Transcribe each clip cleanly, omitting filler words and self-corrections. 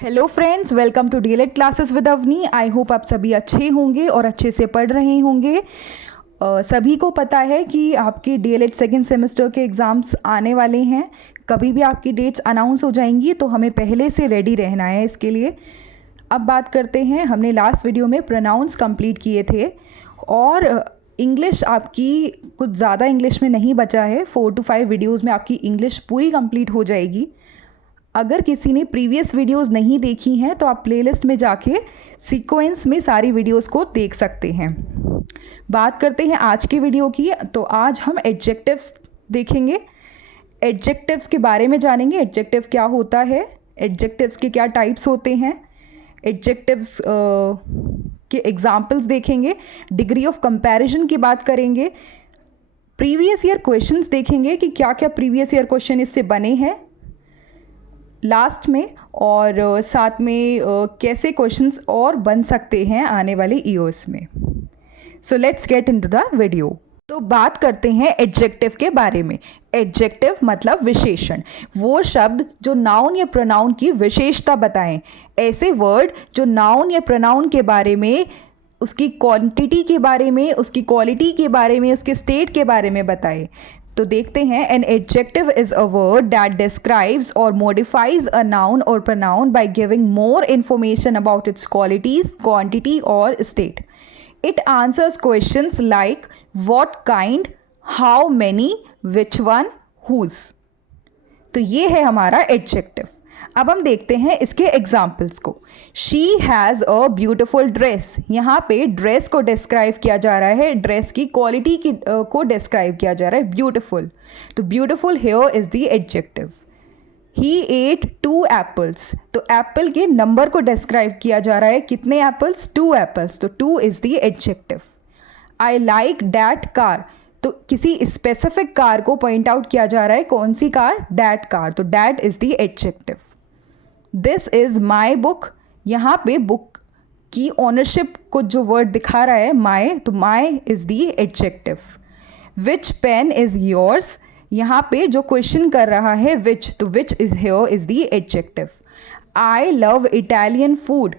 Hello friends, welcome to DElEd classes with Avni. I hope आप सभी अच्छे होंगे और अच्छे से पढ़ रहे होंगे। सभी को पता है कि आपकी डीएलएड सेकेंड सेमेस्टर के एग्ज़ाम्स आने वाले हैं। कभी भी आपकी डेट्स अनाउंस हो जाएंगी तो हमें पहले से रेडी रहना है इसके लिए। अब बात करते हैं, हमने लास्ट वीडियो में प्रोनाउंस कंप्लीट किए थे और इंग्लिश आपकी कुछ ज़्यादा इंग्लिश में नहीं बचा है। 4 to 5 वीडियोज़ में आपकी इंग्लिश पूरी कंप्लीट हो जाएगी। अगर किसी ने प्रीवियस वीडियोस नहीं देखी हैं तो आप प्लेलिस्ट में जाके सीक्वेंस में सारी वीडियोस को देख सकते हैं। बात करते हैं आज की वीडियो की। तो आज हम एडजेक्टिव्स देखेंगे, एडजेक्टिव्स के बारे में जानेंगे। एडजेक्टिव क्या होता है, एडजेक्टिव्स के क्या टाइप्स होते हैं, एडजेक्टिव्स के एग्जाम्पल्स देखेंगे, डिग्री ऑफ कंपैरिजन की बात करेंगे, प्रीवियस ईयर क्वेश्चंस देखेंगे कि क्या क्या प्रीवियस ईयर क्वेश्चन इससे बने हैं लास्ट में, और साथ में कैसे क्वेश्चंस और बन सकते हैं आने वाले ईयर्स में। So let's get into the video. तो बात करते हैं एडजेक्टिव के बारे में। एडजेक्टिव मतलब विशेषण, वो शब्द जो नाउन या प्रोनाउन की विशेषता बताएं। ऐसे वर्ड जो नाउन या प्रोनाउन के बारे में, उसकी क्वांटिटी के बारे में, उसकी क्वालिटी के बारे में, उसके स्टेट के बारे में बताए। तो देखते हैं, an adjective is a word that describes और मॉडिफाइज अ नाउन और pronoun by giving more information about its qualities, quantity और state. It answers questions like what kind, how many, which one, whose. तो ये है हमारा adjective. अब हम देखते हैं इसके एग्जाम्पल्स को। She has a beautiful dress, यहाँ पे ड्रेस को डिस्क्राइब किया जा रहा है, ड्रेस की क्वालिटी की को डिस्क्राइब किया जा रहा है, ब्यूटिफुल। तो beautiful here is the adjective. He ate 2 apples, तो एप्पल के नंबर को डिस्क्राइब किया जा रहा है, कितने एप्पल्स, 2 एप्पल्स, तो 2 is the adjective. I like that car, तो किसी स्पेसिफिक कार को पॉइंट आउट किया जा रहा है, कौन सी कार, दैट कार, तो that is the adjective. This is my book, यहाँ पे बुक की ओनरशिप को जो वर्ड दिखा रहा है माई, तो my is the adjective. Which pen is yours, यहाँ पे जो क्वेश्चन कर रहा है विच, तो which is here is the adjective. I love Italian food,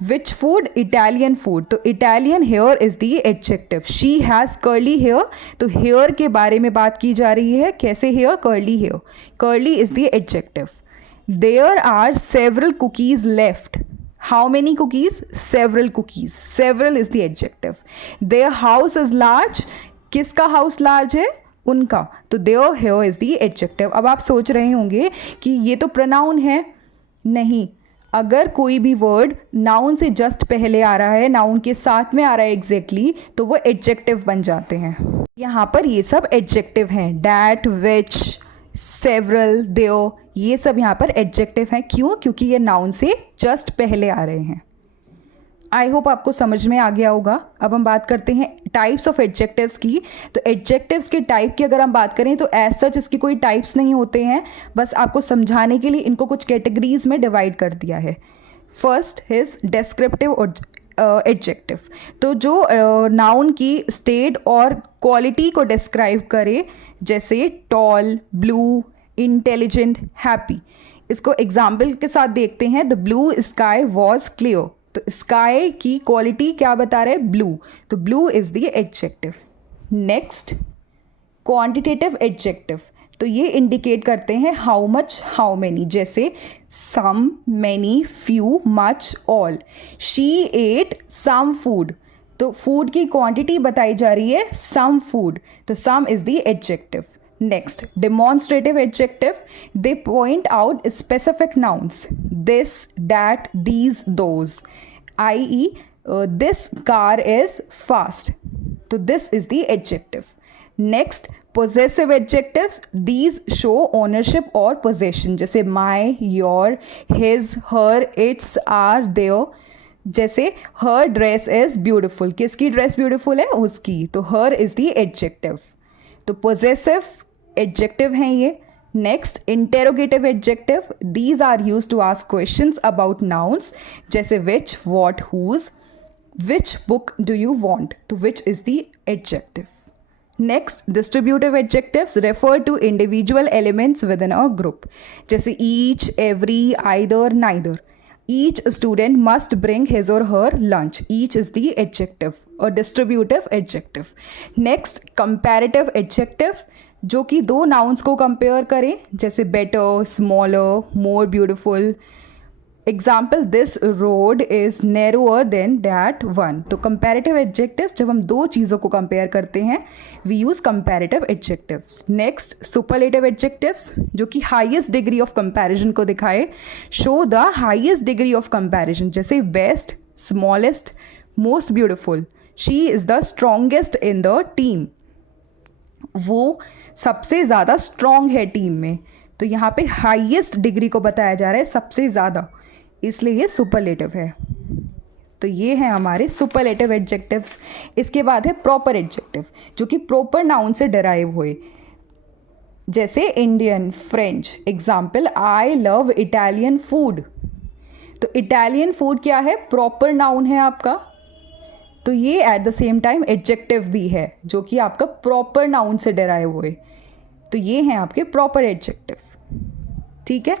which food, Italian food, तो Italian here is the adjective. She has curly hair, तो hair के बारे में बात की जा रही है, कैसे hair, curly hair, curly is the adjective. There are several cookies left. How many cookies? Several cookies. Several is the adjective. Their house is large. किसका house large है, उनका, तो their here is the adjective. अब आप सोच रहे होंगे कि ये तो pronoun है। नहीं, अगर कोई भी वर्ड नाउन से जस्ट पहले आ रहा है, नाउन के साथ में आ रहा है एग्जैक्टली, तो वो एडजेक्टिव बन जाते हैं। यहाँ पर ये सब एडजेक्टिव हैं, डैट, विच, सेवरल, देयर, ये सब यहाँ पर एडजेक्टिव हैं। क्यों? क्योंकि ये नाउन से जस्ट पहले आ रहे हैं। आई होप आपको समझ में आ गया होगा। अब हम बात करते हैं टाइप्स ऑफ एडजेक्टिव्स की। तो एडजेक्टिव्स के टाइप की अगर हम बात करें तो एज सच इसकी कोई टाइप्स नहीं होते हैं, बस आपको समझाने के लिए इनको कुछ कैटेगरीज में डिवाइड कर दिया है। फर्स्ट इज डेस्क्रिप्टिव एडजेक्टिव, तो जो नाउन की स्टेट और क्वालिटी को डिस्क्राइब करे, जैसे टॉल, ब्लू, इंटेलिजेंट, हैप्पी। इसको एग्जाम्पल के साथ देखते हैं। The blue sky was clear, तो स्काई की क्वालिटी क्या बता रहे हैं, ब्लू, तो blue is the adjective. Next, quantitative adjective, तो ये इंडिकेट करते हैं हाउ मच, हाउ मैनी, जैसे some, many, few, much, all. She ate some food, तो फूड की क्वांटिटी बताई जा रही है, सम फूड, तो some is the adjective. Next, demonstrative adjective, they point out specific nouns, this, that, these, those, i.e. This car is fast, तो this is the adjective. Next, possessive adjectives, these show ownership और possession, जैसे my, your, his, her, its, our, their। जैसे her dress is beautiful, किसकी dress beautiful है, उसकी, तो her is the adjective। तो possessive adjective हैं ये। Next, interrogative adjective, these are used to ask questions about nouns, जैसे which, what, whose। which book do you want, तो which is the adjective। Next, distributive adjectives refer to individual elements within a group, जैसे each, every, either, neither। Each student must bring his or her lunch. Each is the adjective or distributive adjective. Next, comparative adjective, जो कि दो nouns को compare करें, जैसे better, smaller, more beautiful. Example, this road is narrower than that one. तो comparative adjectives, जब हम दो चीज़ों को कंपेयर करते हैं, we use comparative adjectives. Next, superlative adjectives, जो कि हाईएस्ट डिग्री ऑफ कंपैरिजन को दिखाए. Show the highest degree of comparison, जैसे best, smallest, most beautiful. She is the strongest in the team. वो सबसे ज़्यादा स्ट्रॉन्ग है टीम में. तो यहाँ पे हाईएस्ट डिग्री को बताया जा रहा है, सबसे ज़्यादा, इसलिए ये सुपरलेटिव है. तो ये हैं हमारे सुपरलेटिव एडजेक्टिव्स. इसके बाद है प्रॉपर एडजेक्टिव, जो कि प्रॉपर नाउन से डिराइव हुए, जैसे इंडियन, फ्रेंच. एग्जाम्पल, आई लव इटालियन फूड. तो इटालियन फूड क्या है? प्रॉपर नाउन है आपका. तो ये at the same time adjective भी है, जो कि आपका प्रॉपर नाउन से डिराइव हुए. तो ये हैं आपके प्रॉपर एडजेक्टिव. ठीक है,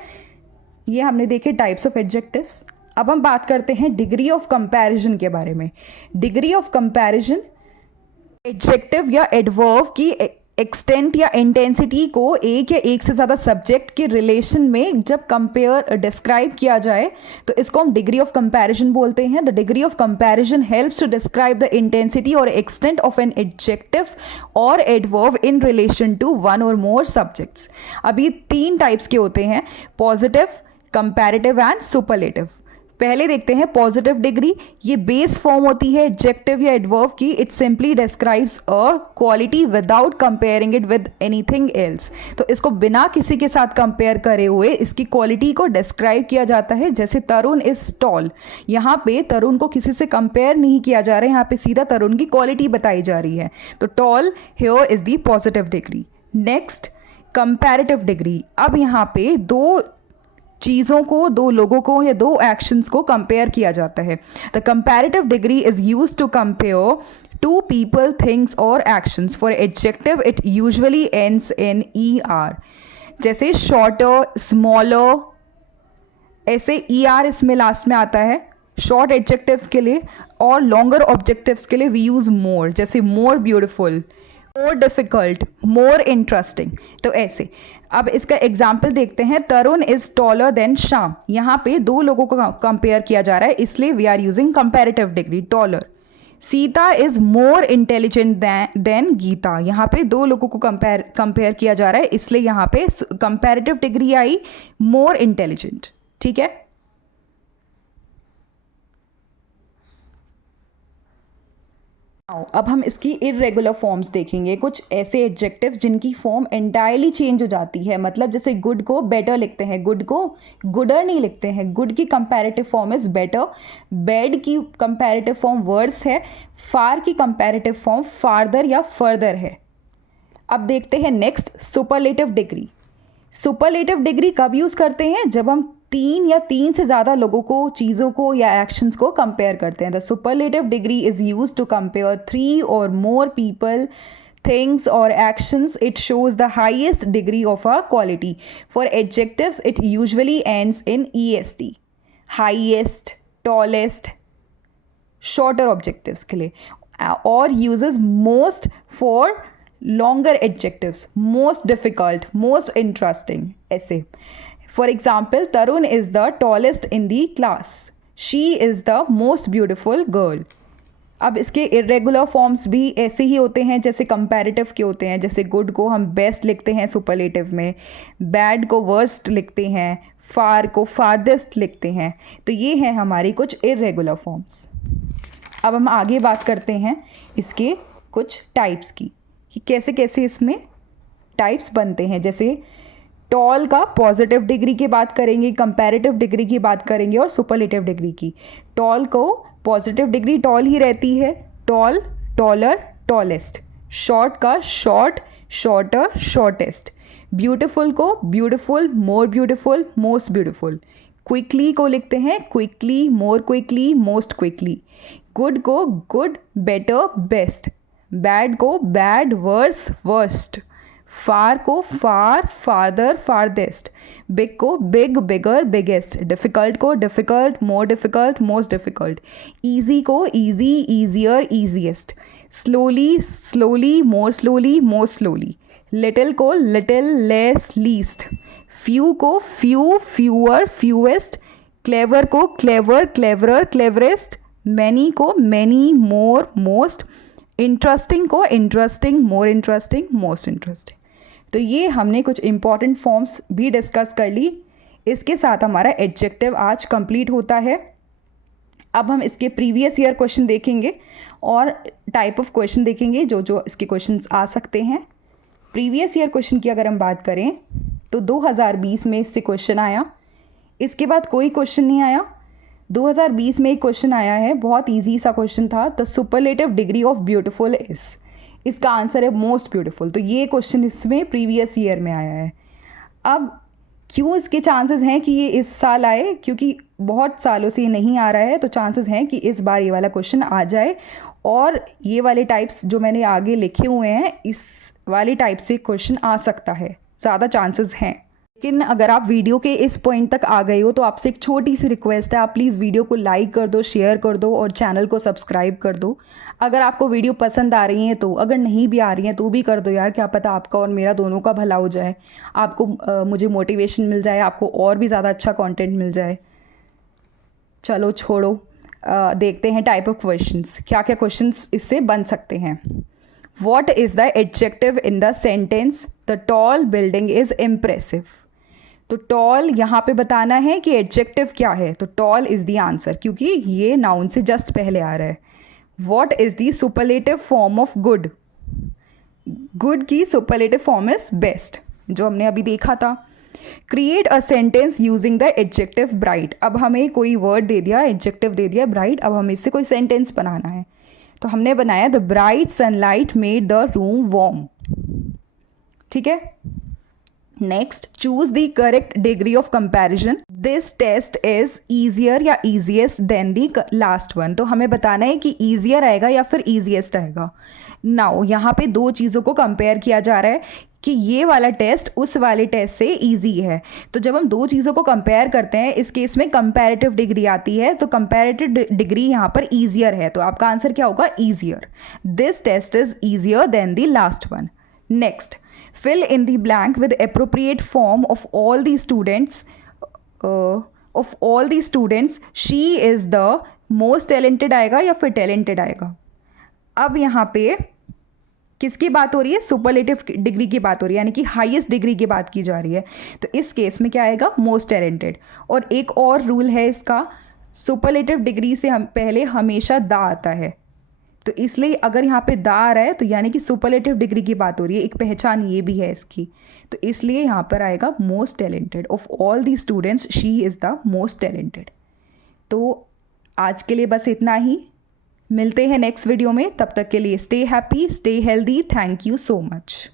ये हमने देखे टाइप्स ऑफ एडजेक्टिव्स. अब हम बात करते हैं डिग्री ऑफ कंपैरिजन के बारे में. डिग्री ऑफ कंपैरिजन एडजेक्टिव या एडवर्ब की एक्सटेंट या इंटेंसिटी को एक या एक से ज़्यादा सब्जेक्ट के रिलेशन में जब कंपेयर डिस्क्राइब किया जाए, तो इसको हम डिग्री ऑफ कंपैरिजन बोलते हैं. The degree of comparison helps to describe the intensity or extent of an adjective or adverb in relation to one or more subjects. अब ये तीन टाइप्स के होते हैं, पॉजिटिव, कंपैरेटिव एंड सुपरलेटिव. पहले देखते हैं पॉजिटिव डिग्री. ये बेस फॉर्म होती है एडजेक्टिव या एडवर्ब की. It simply describes a quality without comparing it with anything else. तो इसको बिना किसी के साथ कंपेयर करे हुए इसकी क्वालिटी को डिस्क्राइब किया जाता है. जैसे तरुण इज टॉल, यहाँ पे तरुण को किसी से कंपेयर नहीं किया जा रहा है, यहाँ पे सीधा तरुण की क्वालिटी बताई जा रही है. तो tall here is the positive degree. Next, comparative degree. अब यहाँ पे दो चीज़ों को, दो लोगों को या दो एक्शंस को कंपेयर किया जाता है. The comparative degree is used to compare to people, things और actions. For adjective it usually ends in ER, जैसे शॉर्टर, स्मॉलर, ऐसे ER इसमें लास्ट में आता है शॉर्ट एडजेक्टिव्स के लिए. और लॉन्गर ऑब्जेक्टिव्स के लिए वी यूज़ मोर, जैसे more beautiful, more difficult, more interesting. तो ऐसे. अब इसका एग्जाम्पल देखते हैं. तरुण इज टॉलर देन श्याम. यहाँ पे दो लोगों को कंपेयर किया जा रहा है, इसलिए we are using comparative degree, taller. Sita is more intelligent than Gita. यहाँ पे दो लोगों को कंपेयर किया जा रहा है, इसलिए यहाँ पे comparative degree I more intelligent. ठीक है. अब हम इसकी इरेगुलर फॉर्म्स देखेंगे. कुछ ऐसे एडजेक्टिव्स जिनकी फॉर्म एंटायरली चेंज हो जाती है. मतलब जैसे गुड को बेटर लिखते हैं, गुड को गुडर नहीं लिखते हैं. गुड की comparative form is better. Bad की कंपैरेटिव फॉर्म वर्स है. फार की कंपैरेटिव फॉर्म फार्दर या फर्दर है. अब देखते हैं next, superlative degree. Superlative degree कब यूज़ करते हैं? जब हम तीन या तीन से ज़्यादा लोगों को, चीज़ों को या एक्शंस को कंपेयर करते हैं. The superlative degree is used to compare 3 or more people, things और actions. It shows the highest degree of a quality. For adjectives it usually ends in EST, highest, tallest, shorter objectives के लिए. और uses most for longer adjectives, most difficult, most interesting, ऐसे. For example, Tarun is the tallest in the class. She is the most beautiful girl. अब इसके irregular forms भी ऐसे ही होते हैं जैसे कंपैरेटिव के होते हैं. जैसे गुड को हम बेस्ट लिखते हैं सुपरलेटिव में, बैड को वर्स्ट लिखते हैं, फार को फारदेस्ट लिखते हैं. तो ये हैं हमारी कुछ इरेगुलर फॉर्म्स. अब हम आगे बात करते हैं इसके कुछ टाइप्स की, कि कैसे कैसे इसमें टाइप्स बनते हैं. जैसे टॉल का पॉजिटिव डिग्री की बात करेंगे, कंपैरेटिव डिग्री की बात करेंगे और सुपरलेटिव डिग्री की. टॉल को पॉजिटिव डिग्री टॉल ही रहती है. Tall, taller, tallest. शॉर्ट का शॉर्ट, शॉर्टर, शॉर्टेस्ट. ब्यूटिफुल को beautiful, more beautiful, most beautiful. Quickly को लिखते हैं quickly, more quickly, most quickly. Good को गुड, बेटर, बेस्ट. बैड को बैड, वर्स, वर्स्ट. फार को फार, फादर, फारदेस्ट। बिग को big, bigger, biggest. Difficult को difficult, more difficult, most difficult. Easy को easy, easier, easiest. Slowly, slowly, मोर slowly, most slowly. Little को little, less, least. Few को few, fewer, fewest. Clever को clever, cleverer, cleverest. Many को many, मोर, most. Interesting को interesting, more interesting, most interesting. तो ये हमने कुछ इंपॉर्टेंट फॉर्म्स भी डिस्कस कर ली। इसके साथ हमारा एडजेक्टिव आज कंप्लीट होता है। अब हम इसके प्रीवियस ईयर क्वेश्चन देखेंगे और टाइप ऑफ क्वेश्चन देखेंगे जो जो इसके क्वेश्चंस आ सकते हैं। प्रीवियस ईयर क्वेश्चन की अगर हम बात करें तो 2020 में इससे क्वेश्चन आया। इसके बाद कोई क्वेश्चन नहीं आया। 2020 में एक क्वेश्चन आया है, बहुत ईजी सा क्वेश्चन था। The superlative degree of beautiful is, इसका आंसर है मोस्ट ब्यूटीफुल। तो ये क्वेश्चन इसमें प्रीवियस ईयर में आया है। अब क्यों इसके चांसेस हैं कि ये इस साल आए, क्योंकि बहुत सालों से ये नहीं आ रहा है, तो चांसेस हैं कि इस बार ये वाला क्वेश्चन आ जाए। और ये वाले टाइप्स जो मैंने आगे लिखे हुए हैं, इस वाले टाइप से क्वेश्चन आ सकता है, ज़्यादा चांसेस हैं। लेकिन अगर आप वीडियो के इस पॉइंट तक आ गए हो तो आपसे एक छोटी सी रिक्वेस्ट है, आप प्लीज़ वीडियो को लाइक कर दो, शेयर कर दो और चैनल को सब्सक्राइब कर दो। अगर आपको वीडियो पसंद आ रही हैं तो, अगर नहीं भी आ रही हैं तो भी कर दो यार, क्या पता आपका और मेरा दोनों का भला हो जाए, आपको मुझे मोटिवेशन मिल जाए, आपको और भी ज़्यादा अच्छा कंटेंट मिल जाए। चलो छोड़ो, देखते हैं टाइप ऑफ क्वेश्चंस, क्या क्या क्वेश्चंस इससे बन सकते हैं। What is the adjective in the sentence the tall building is impressive? तो टॉल यहाँ पे बताना है कि एडजेक्टिव क्या है, तो टॉल इज़ द आंसर, क्योंकि ये नाउन से जस्ट पहले आ रहा है। What is the superlative form of good? Good की सुपरलेटिव फॉर्म इज बेस्ट, जो हमने अभी देखा था। Create a sentence using the adjective bright. अब हमें कोई वर्ड दे दिया, एडजेक्टिव दे दिया ब्राइट, अब हमें इससे कोई सेंटेंस बनाना है। तो हमने बनाया the bright sunlight made the room warm. ठीक है। Next, choose the correct degree of comparison. This test is easier या easiest than the last one. तो हमें बताना है कि ईजियर आएगा या फिर ईजीएस्ट आएगा। नाउ यहाँ पे दो चीज़ों को कंपेयर किया जा रहा है कि ये वाला टेस्ट उस वाले टेस्ट से ईजी है। तो जब हम दो चीज़ों को कंपेयर करते हैं, इस केस में कंपैरेटिव डिग्री आती है, तो कंपैरेटिव डिग्री यहाँ पर ईजियर है, तो आपका आंसर क्या होगा? Easier. This test is easier than the last one. Next, fill in the blank with appropriate form of all the students she is the most talented आएगा या फिर talented आएगा। अब यहाँ पे किसकी बात हो रही है? सुपरलेटिव डिग्री की बात हो रही है, यानी कि हाईएस्ट डिग्री की बात की जा रही है। तो इस केस में क्या आएगा? Most talented. और एक और रूल है इसका, सुपरलेटिव डिग्री से हम पहले हमेशा दा आता है, तो इसलिए अगर यहाँ पे दा आ रहा है तो यानी कि सुपरलेटिव डिग्री की बात हो रही है। एक पहचान ये भी है इसकी, तो इसलिए यहाँ पर आएगा most talented of all the students she is the most talented. तो आज के लिए बस इतना ही, मिलते हैं नेक्स्ट वीडियो में। तब तक के लिए stay happy, stay healthy. Thank you so much.